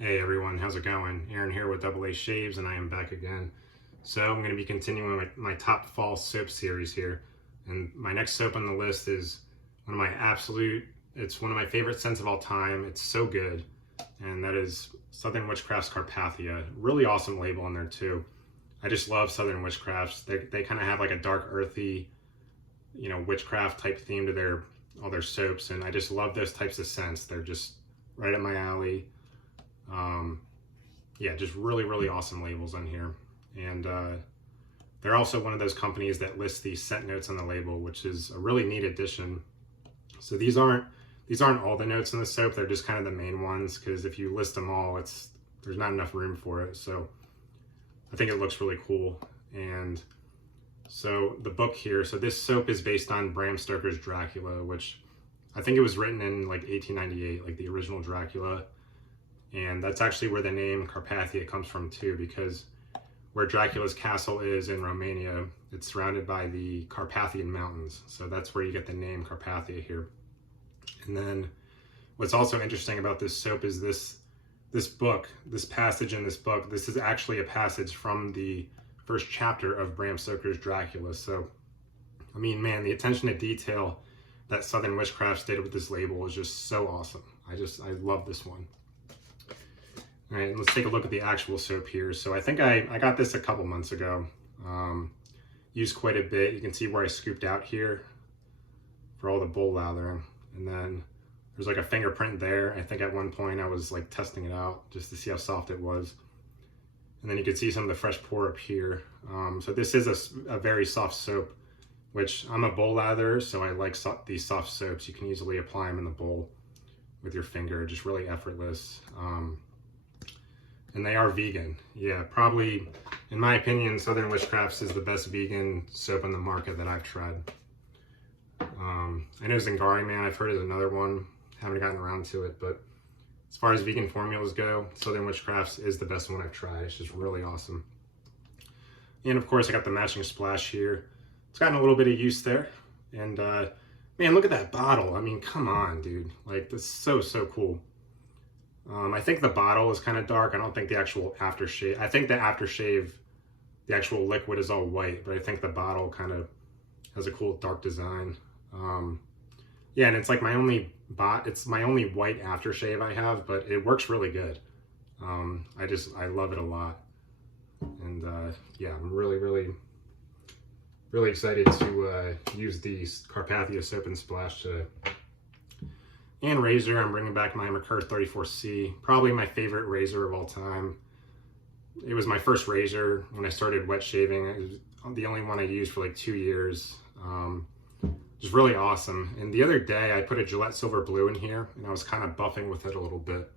Hey everyone, how's it going? Aaron here with Double A Shaves, and I am back again. So I'm going to be continuing my top fall soap series here. And my next soap on the list is it's one of my favorite scents of all time. It's so good. And that is Southern Witchcrafts Carpathia. Really awesome label on there too. I just love Southern Witchcrafts. They kind of have like a dark earthy, witchcraft type theme to all their soaps. And I just love those types of scents. They're just right up my alley. Yeah, just really awesome labels on here. And they're also one of those companies that lists the scent notes on the label, which is a really neat addition. So these aren't all the notes in the soap. They're just kind of the main ones, because if you list them all, there's not enough room for it. So I think it looks really cool. And so the book here, so this soap is based on Bram Stoker's Dracula, which I think it was written in like 1898, like the original Dracula. And that's actually where the name Carpathia comes from too, because where Dracula's castle is in Romania, it's surrounded by the Carpathian Mountains. So that's where you get the name Carpathia here. And then what's also interesting about this soap is this passage in this book, this is actually a passage from the first chapter of Bram Stoker's Dracula. So, I mean, man, the attention to detail that Southern Witchcrafts did with this label is just so awesome. I love this one. All right, let's take a look at the actual soap here. So I think I got this a couple months ago. Used quite a bit. You can see where I scooped out here for all the bull lathering. And then there's like a fingerprint there. I think at one point I was like testing it out just to see how soft it was. And then you can see some of the fresh pour up here. So this is a very soft soap, which I'm a bowl latherer, so I like these soft soaps. You can easily apply them in the bowl with your finger, just really effortless. And they are vegan. Yeah, probably, in my opinion, Southern Witchcrafts is the best vegan soap on the market that I've tried. I know Zingari Man, I've heard is another one. Haven't gotten around to it, but as far as vegan formulas go, Southern Witchcrafts is the best one I've tried. It's just really awesome. And of course, I got the matching splash here. It's gotten a little bit of use there. And man, look at that bottle. I mean, come on, dude. Like, that's so cool. I think the bottle is kind of dark. I don't think the actual aftershave. I think the aftershave, the actual liquid is all white, but I think the bottle kind of has a cool dark design. Yeah, and it's like it's my only white aftershave I have, but it works really good. I love it a lot. And yeah, I'm really excited to use the Carpathia Soap and Splash today. And razor, I'm bringing back my Merkur 34C, probably my favorite razor of all time. It was my first razor when I started wet shaving. It was the only one I used for like 2 years. Just really awesome. And the other day I put a Gillette Silver Blue in here, and I was kind of buffing with it a little bit.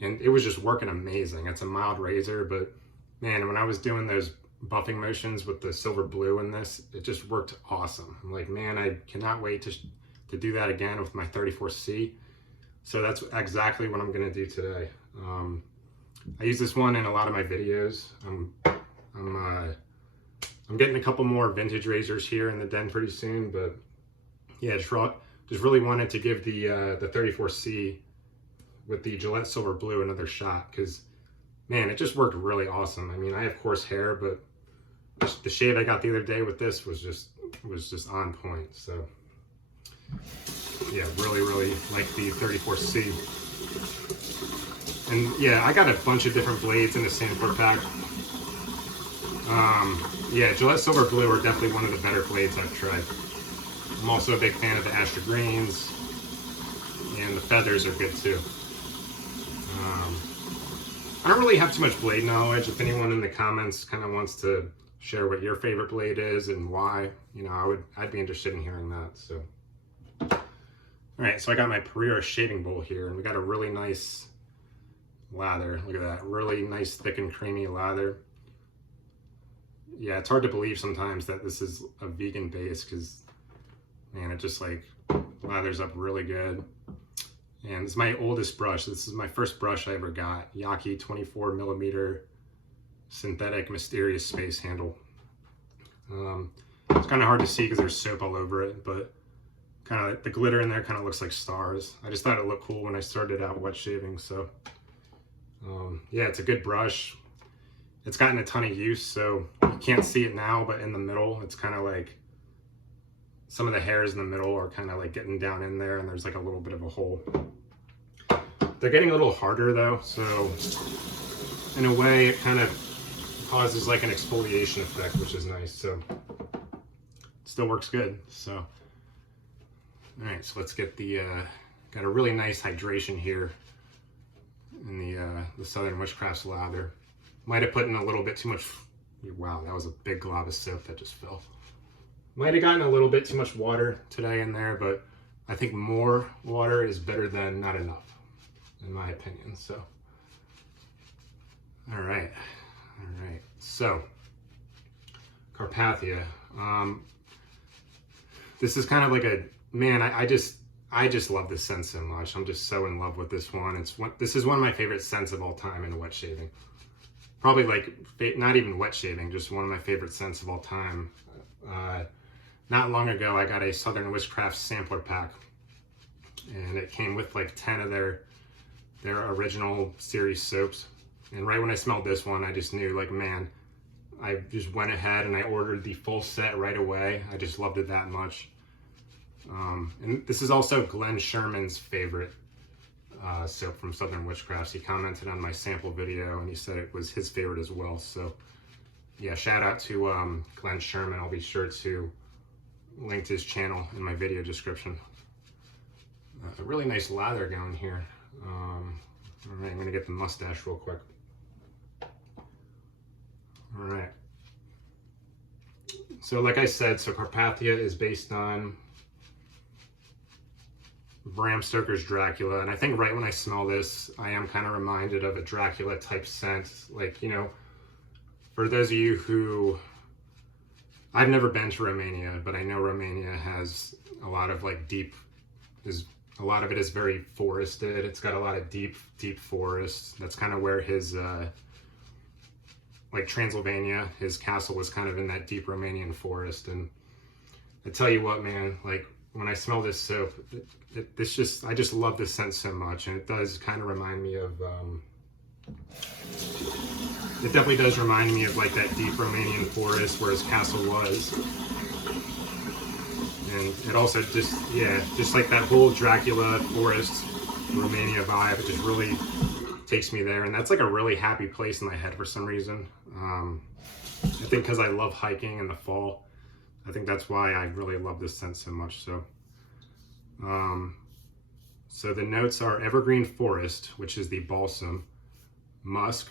And it was just working amazing. It's a mild razor, but man, when I was doing those buffing motions with the Silver Blue in this, it just worked awesome. I'm like, man, I cannot wait to do that again with my 34C. So that's exactly what I'm gonna do today. I use this one in a lot of my videos. I'm getting a couple more vintage razors here in the den pretty soon, but yeah, just really wanted to give the 34C with the Gillette Silver Blue another shot, because man, it just worked really awesome. I mean, I have coarse hair, but the shade I got the other day with this was just on point. So yeah, really like the 34C. And yeah, I got a bunch of different blades in the sampler pack. Yeah, Gillette Silver Blue are definitely one of the better blades I've tried. I'm also a big fan of the Astra Greens, and the feathers are good too. I don't really have too much blade knowledge. If anyone in the comments kind of wants to share what your favorite blade is and why, I'd be interested in hearing that. So, all right, so I got my Pereira shaving bowl here, and we got a really nice lather. Look at that, really nice, thick and creamy lather. Yeah, it's hard to believe sometimes that this is a vegan base, because man, it just like lathers up really good. And it's my oldest brush. This is my first brush I ever got. Yaki 24mm synthetic mysterious space handle. It's kind of hard to see because there's soap all over it, but kind of the glitter in there kind of looks like stars. I just thought it looked cool when I started out wet shaving, so Yeah, it's a good brush. It's gotten a ton of use, so you can't see it now, but in the middle, it's kind of like some of the hairs in the middle are kind of like getting down in there, and there's like a little bit of a hole. They're getting a little harder though, so in a way it kind of causes like an exfoliation effect, which is nice. So it still works good. So all right, so let's get the got a really nice hydration here in the Southern Witchcrafts lather. Might have put in a little bit too much. Wow, that was a big glob of soap that just fell. Might have gotten a little bit too much water today in there, but I think more water is better than not enough, in my opinion. So, all right. So, Carpathia. This is kind of like a, man, I just love this scent so much. I'm just so in love with this one. This is one of my favorite scents of all time in wet shaving. Probably like, not even wet shaving, just one of my favorite scents of all time. Not long ago, I got a Southern Witchcrafts sampler pack, and it came with like 10 of their original series soaps. And right when I smelled this one, I just knew, like, man, I just went ahead and I ordered the full set right away. I just loved it that much. And this is also Glenn Sherman's favorite soap from Southern Witchcrafts. He commented on my sample video and he said it was his favorite as well. So yeah, shout out to Glenn Sherman. I'll be sure to link to his channel in my video description. A really nice lather going here. All right, I'm gonna get the mustache real quick. All right. So like I said, so Carpathia is based on Bram Stoker's Dracula, and I think right when I smell this, I am kind of reminded of a Dracula type scent. Like, you know, for those of you who, I've never been to Romania, but I know Romania has a lot of like a lot of it is very forested. It's got a lot of deep forests. That's kind of where his, like Transylvania, his castle was kind of in that deep Romanian forest. And I tell you what, man, like when I smell this soap, I just love this scent so much. And it does kind of remind me of, it definitely does remind me of like that deep Romanian forest where his castle was. And it also just, yeah, just like that whole Dracula forest Romania vibe, it just really takes me there. And that's like a really happy place in my head for some reason. I think because I love hiking in the fall. I think that's why I really love this scent so much. So, so the notes are evergreen forest, which is the balsam, musk,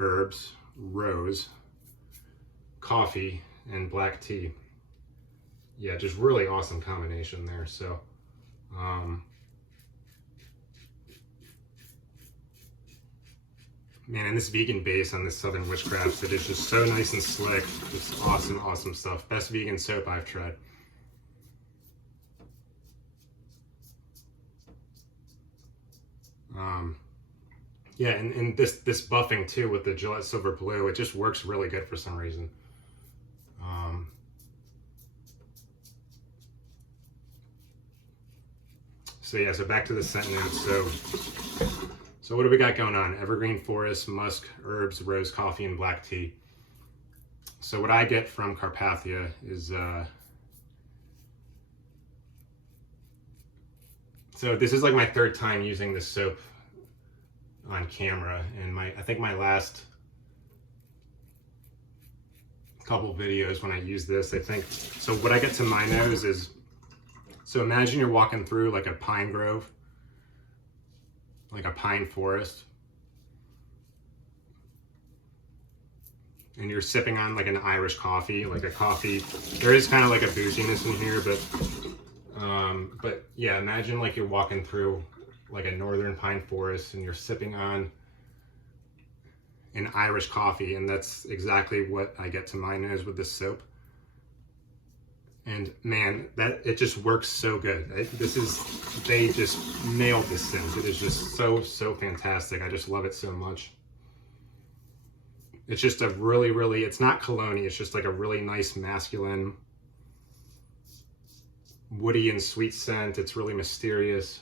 herbs, rose, coffee, and black tea. Yeah, just really awesome combination there. So, man, and this vegan base on this Southern Witchcrafts, it is just so nice and slick. Just awesome stuff. Best vegan soap I've tried. Yeah, and this buffing too with the Gillette Silver Blue, it just works really good for some reason. So yeah, so back to the scent notes. So what do we got going on? Evergreen forest, musk, herbs, rose, coffee, and black tea. So what I get from Carpathia is, so this is like my third time using this soap on camera, and I think my last couple videos when I use this, I think, so what I get to my nose is, so imagine you're walking through like a pine grove, like a pine forest, and you're sipping on like an Irish coffee, like a coffee. There is kind of like a bouginess in here, but yeah, imagine like you're walking through like a northern pine forest and you're sipping on an Irish coffee, and that's exactly what I get to my nose with this soap. And man, it just works so good. They just nailed this scent. It is just so fantastic. I just love it so much. It's just a really, it's not cologne-y, it's just like a really nice masculine, woody and sweet scent. It's really mysterious.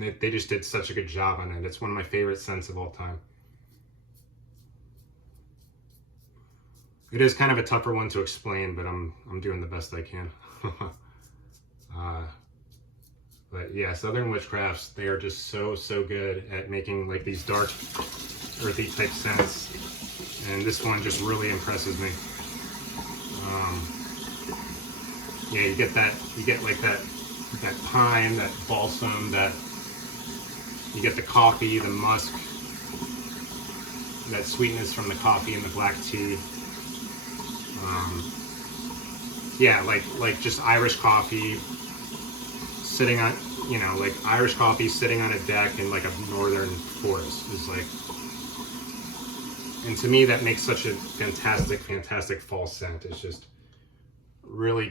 And they just did such a good job on it. It's one of my favorite scents of all time. It is kind of a tougher one to explain, but I'm doing the best I can. But yeah, Southern Witchcrafts, they are just so good at making like these dark, earthy type scents. And this one just really impresses me. Yeah, you get like that pine, that balsam, you get the coffee, the musk, that sweetness from the coffee and the black tea. Yeah, like just Irish coffee sitting on, like Irish coffee sitting on a deck in like a northern forest is like, and to me that makes such a fantastic fall scent. It's just really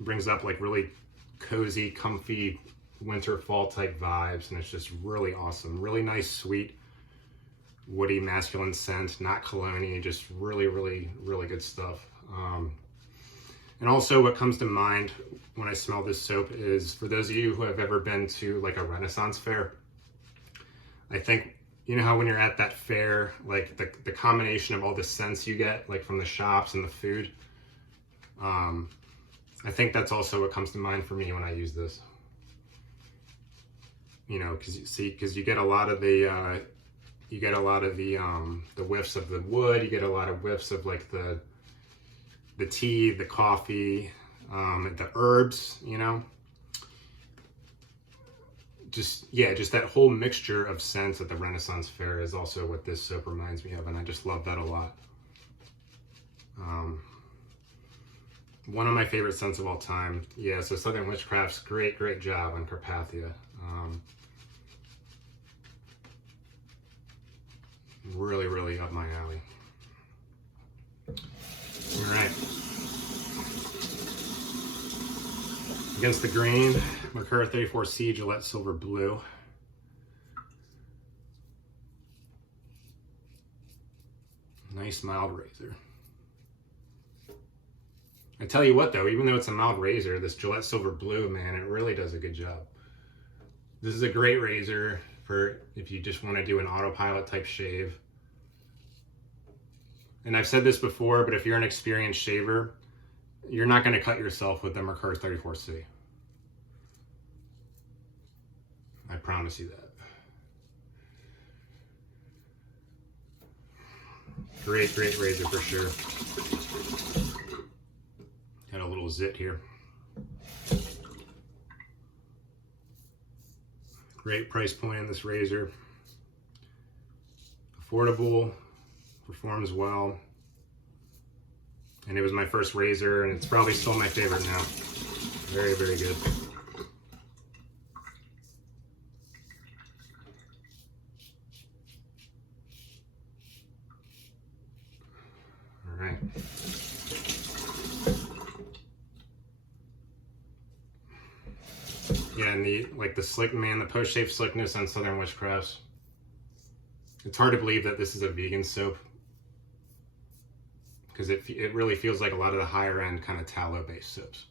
brings up like really cozy, comfy winter fall type vibes, and it's just really awesome. Really nice, sweet, woody, masculine scent, not cologne-y, just really good stuff. And also what comes to mind when I smell this soap is, for those of you who have ever been to like a Renaissance fair, I think, you know how when you're at that fair, like the combination of all the scents you get, like from the shops and the food, I think that's also what comes to mind for me when I use this. Because you get a lot of the the whiffs of the wood. You get a lot of whiffs of like the tea, the coffee, the herbs. Just that whole mixture of scents at the Renaissance fair is also what this soap reminds me of, and I just love that a lot. One of my favorite scents of all time. Yeah, so Southern Witchcrafts, great job on Carpathia. Really up my alley. All right. Against the grain, Mercura 34C Gillette Silver Blue. Nice mild razor. I tell you what though, even though it's a mild razor, this Gillette Silver Blue, man, it really does a good job. This is a great razor for if you just want to do an autopilot type shave. And I've said this before, but if you're an experienced shaver, you're not going to cut yourself with the Mercura 34C. I promise you that. Great razor for sure. Got a little zit here. Great price point in this razor. Affordable, performs well. And it was my first razor, and it's probably still my favorite now. Very good. All right. Yeah, and the slick, man, the post-shave slickness on Southern Witchcrafts. It's hard to believe that this is a vegan soap, because it really feels like a lot of the higher end kind of tallow-based soaps.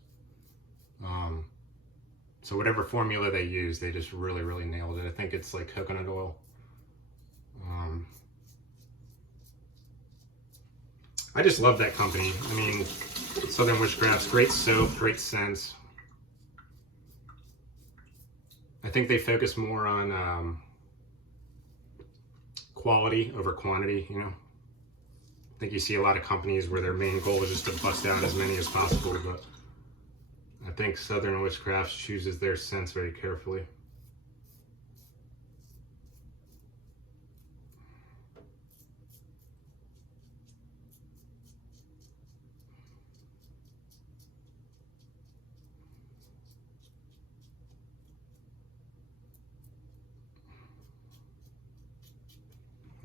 So whatever formula they use, they just really nailed it. I think it's like coconut oil. I just love that company. I mean, Southern Witchcrafts, great soap, great scents. I think they focus more on quality over quantity, I think you see a lot of companies where their main goal is just to bust out as many as possible, but I think Southern Witchcrafts chooses their scents very carefully.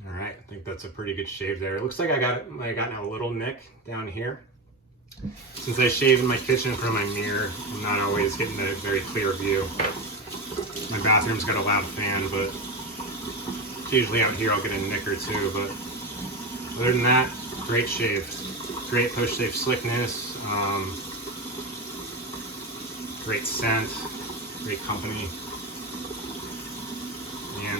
All right, I think that's a pretty good shave there. It looks like I got a little nick down here. Since I shave in my kitchen in front of my mirror, I'm not always getting a very clear view. My bathroom's got a loud fan, but usually out here I'll get a nick or two. But other than that, great shave. Great post-shave slickness. Great scent. Great company.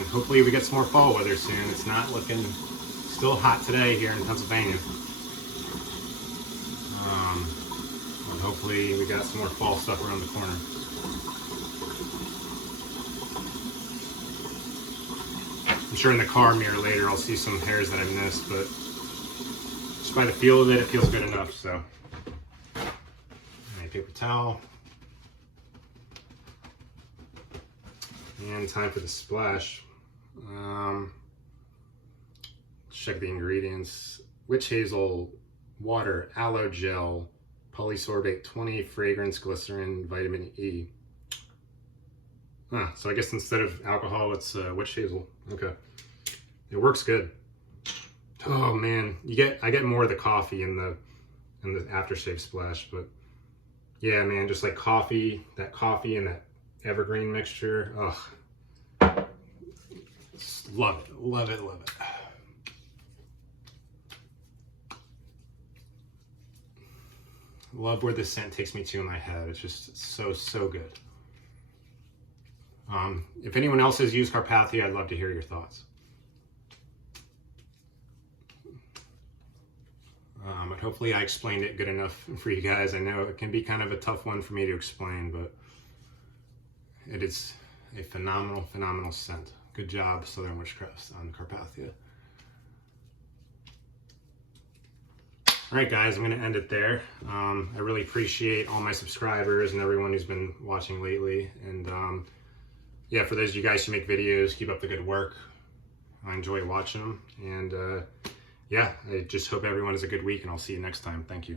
and hopefully we get some more fall weather soon. It's not looking still hot today here in Pennsylvania. And hopefully we got some more fall stuff around the corner. I'm sure in the car mirror later I'll see some hairs that I missed, but just by the feel of it, it feels good enough. So, alright, paper towel. And time for the splash. Check the ingredients. Witch hazel, water, aloe gel, polysorbate 20, fragrance, glycerin, vitamin E. So I guess instead of alcohol, it's witch hazel. Okay, it works good. Oh man, I get more of the coffee in the aftershave splash, but yeah, man, just like coffee and that evergreen mixture. Ugh, love it, love it, love it. Love where this scent takes me to in my head. It's just so good. If anyone else has used Carpathia, I'd love to hear your thoughts. But hopefully I explained it good enough for you guys. I know it can be kind of a tough one for me to explain, but it is a phenomenal scent. Good job, Southern Witchcrafts on Carpathia. All right, guys, I'm going to end it there. I really appreciate all my subscribers and everyone who's been watching lately. And yeah, for those of you guys who make videos, keep up the good work. I enjoy watching them. And yeah, I just hope everyone has a good week, and I'll see you next time. Thank you.